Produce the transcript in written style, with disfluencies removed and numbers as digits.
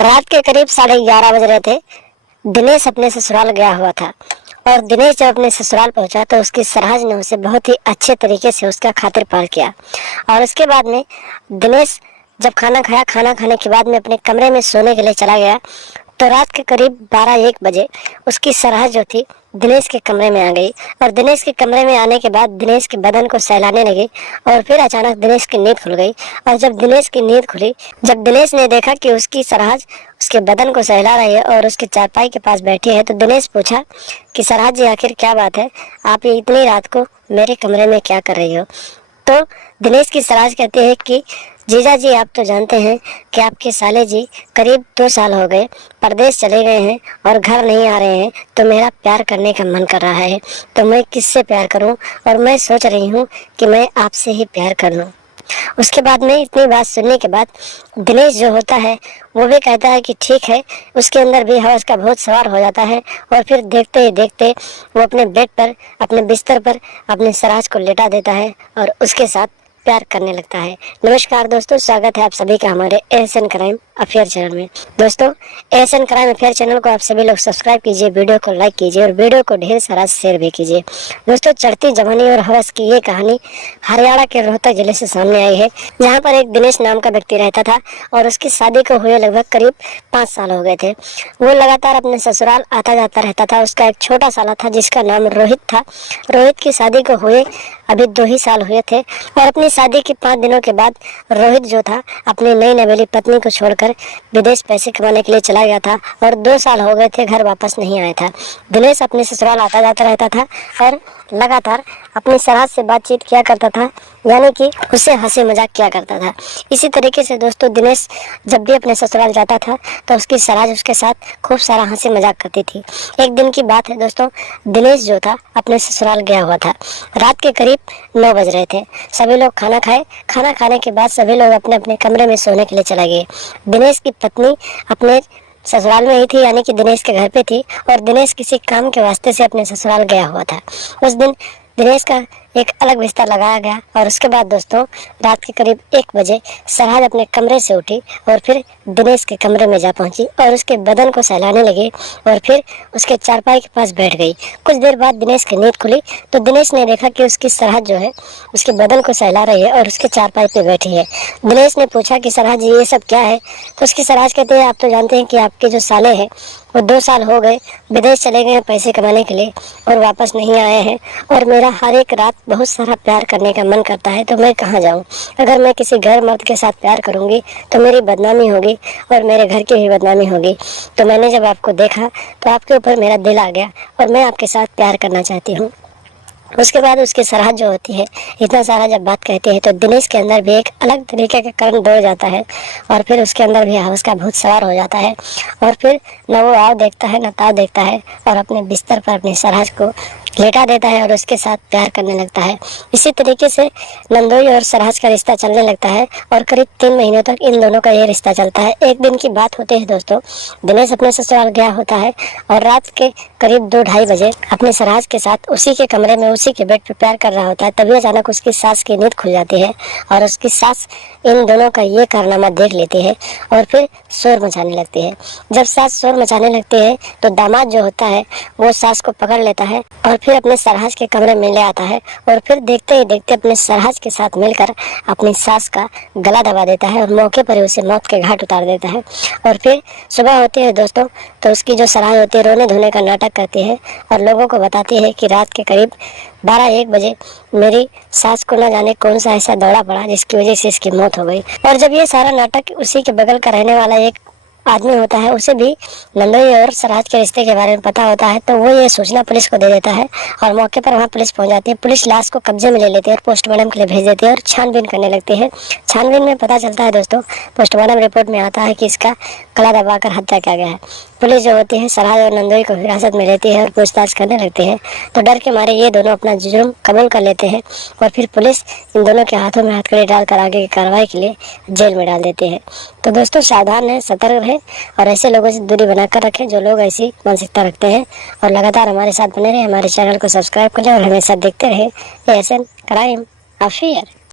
रात के करीब 11:30 बज रहे थे। दिनेश अपने ससुराल गया हुआ था और दिनेश जब अपने ससुराल पहुंचा तो उसकी सरहज ने उसे बहुत ही अच्छे तरीके से उसका खातिर पार किया। और उसके बाद में दिनेश जब खाना खाया, खाना खाने के बाद में अपने कमरे में सोने के लिए चला गया तो रात के करीब 12-1 बजे उसकी सरहज जो थी दिनेश के कमरे में आ गई। और दिनेश के कमरे में आने के बाद दिनेश के बदन को सहलाने लगी और फिर अचानक दिनेश की नींद खुल गई। और जब दिनेश की नींद खुली, जब दिनेश ने देखा कि उसकी सरहज उसके बदन को सहला रही है और उसके चारपाई के पास बैठी है, तो दिनेश पूछा कि सरहज जी, आखिर क्या बात है, आप ये इतनी रात को मेरे कमरे में क्या कर रही हो? तो दिनेश की सरहज कहती है कि जीजा जी, आप तो जानते हैं कि आपके साले जी करीब 2 साल हो गए परदेश चले गए हैं और घर नहीं आ रहे हैं, तो मेरा प्यार करने का मन कर रहा है, तो मैं किससे प्यार करूं? और मैं सोच रही हूं कि मैं आपसे ही प्यार कर लूं। उसके बाद में इतनी बात सुनने के बाद दिनेश जो होता है वो भी कहता है कि ठीक है। उसके अंदर भी हवस का भूत सवार हो जाता है और फिर देखते ही देखते वो अपने बेड पर, अपने बिस्तर पर अपने सरहज को लेटा देता है और उसके साथ प्यार करने लगता है। नमस्कार दोस्तों, स्वागत है आप सभी का हमारे एहसन क्राइम अफेयर चैनल में। दोस्तों, एहसन क्राइम अफेयर चैनल को आप सभी लोग सब्सक्राइब कीजिए, वीडियो को लाइक कीजिए और वीडियो को ढेर सारा शेयर भी कीजिए। दोस्तों, चढ़ती जवानी और हवस की ये कहानी हरियाणा के रोहतक जिले से सामने आई है, जहाँ पर एक दिनेश नाम का व्यक्ति रहता था और उसकी शादी को हुए लगभग करीब 5 साल हो गए थे। वो लगातार अपने ससुराल आता जाता रहता था। उसका एक छोटा साला था जिसका नाम रोहित था। रोहित की शादी को हुए अभी 2 ही साल हुए थे और अपनी शादी के 5 दिनों के बाद रोहित जो था अपनी नई नवेली पत्नी को छोड़कर विदेश पैसे कमाने के लिए चला गया था और 2 साल हो गए थे घर वापस नहीं आया था। दिनेश अपने ससुराल आता जाता रहता था और लगातार अपनी सरहद से बातचीत किया करता था, यानी कि उससे हंसी मजाक किया करता था। इसी तरीके से दोस्तों, दिनेश जब भी अपने ससुराल जाता था तो उसकी सरहद उसके साथ खूब सारा हंसी मजाक करती थी। एक दिन की बात है दोस्तों, दिनेश जो था अपने ससुराल गया हुआ था। रात के करीब 9 बज रहे थे। सभी लोग खाना खाए। खाना खाने के बाद सभी लोग अपने अपने कमरे में सोने के लिए चले गए। दिनेश की पत्नी अपने ससुराल में ही थी, यानी कि दिनेश के घर पे थी और दिनेश किसी काम के वास्ते से अपने ससुराल गया हुआ था। उस दिन दिनेश का एक अलग बिस्तर लगाया गया और उसके बाद दोस्तों रात के करीब 1 बजे सरहद अपने कमरे से उठी और फिर दिनेश के कमरे में जा पहुंची और उसके बदन को सहलाने लगी और फिर उसके चारपाई के पास बैठ गई। कुछ देर बाद दिनेश की नींद खुली तो दिनेश ने देखा कि उसकी सरहद जो है उसके बदन को सहला रही है और उसके चारपाई पे बैठी है। दिनेश ने पूछा कि सरहद जी, ये सब क्या है? तो उसकी सरहद कहते हैं, आप तो जानते हैं कि आपके जो साले हैं वो 2 साल हो गए विदेश चले गए हैं पैसे कमाने के लिए और वापस नहीं आए हैं और मेरा हर एक रात बहुत सारा प्यार करने का मन करता है, तो मैं कहाँ जाऊँ? अगर मैं किसी गैर मर्द के साथ प्यार करूँगी तो मेरी बदनामी होगी और मेरे घर की भी बदनामी होगी। तो मैंने जब आपको देखा तो आपके ऊपर मेरा दिल आ गया और मैं आपके साथ प्यार करना चाहती हूँ। उसके बाद उसकी सरहद जो होती है इतना सारा जब बात कहती है तो दिनेश के अंदर भी एक अलग तरीके का कर्म दौड़ जाता है और फिर उसके अंदर भी हवस का भूत सवार हो जाता है और फिर न वो आव देखता है न ताव देखता है और अपने बिस्तर पर अपनी सरहद को लेटा देता है और उसके साथ प्यार करने लगता है। इसी तरीके से नंदोई और सरहद का रिश्ता चलने लगता है और करीब 3 महीनों तक इन दोनों का ये रिश्ता चलता है। एक दिन की बात होती है दोस्तों, दिनेश अपने ससुराल गया होता है और रात के करीब 2-2:30 बजे अपने सरहद के साथ उसी के कमरे में उसी के बेड पर प्यार कर रहा होता है। तभी अचानक उसकी सास की नींद खुल जाती है और उसकी सास इन दोनों का ये कारनामा देख लेती है और फिर शोर मचाने लगती है। जब सास शोर मचाने लगती है तो दामाद जो होता है वो सास को पकड़ लेता है और फिर अपने सरहज के कमरे में ले आता है और फिर देखते ही देखते अपने सरहज के साथ मिलकर अपनी सास का गला दबा देता है और मौके पर ही उसे मौत के घाट उतार देता है। और फिर सुबह होती है दोस्तों तो उसकी जो सरहज होती है रोने धोने का नाटक करती है और लोगों को बताती है कि रात के करीब 12-1 बजे मेरी सास को न जाने कौन सा ऐसा दौड़ा पड़ा जिसकी वजह से इसकी मौत हो गई। और जब ये सारा नाटक उसी के बगल का रहने वाला एक आदमी होता है, उसे भी नंदोई और सरहद के रिश्ते के बारे में पता होता है, तो वो ये सूचना पुलिस को दे देता है और मौके पर वहाँ पुलिस पहुँच जाती है। पुलिस लाश को कब्जे में ले लेती है और पोस्टमार्टम के लिए भेज देती है और छानबीन करने लगती है। छानबीन में पता चलता है दोस्तों, पोस्टमार्टम रिपोर्ट में आता है कि इसका गला दबाकर हत्या किया गया है। पुलिस जो होती है सरहद और नंदोई को हिरासत में लेती है और पूछताछ करने लगती है, तो डर के मारे ये दोनों अपना जुर्म कबूल कर लेते हैं और फिर पुलिस इन दोनों के हाथों में हथकड़ी डालकर आगे की कार्रवाई के लिए जेल में डाल देती है। तो दोस्तों, सावधान रहें, सतर्क रहें और ऐसे लोगों से दूरी बनाकर रखें जो लोग ऐसी मानसिकता रखते हैं और लगातार हमारे साथ बने रहें। हमारे चैनल को सब्सक्राइब करें और हमेशा देखते रहें एहसन क्राइम अफेयर।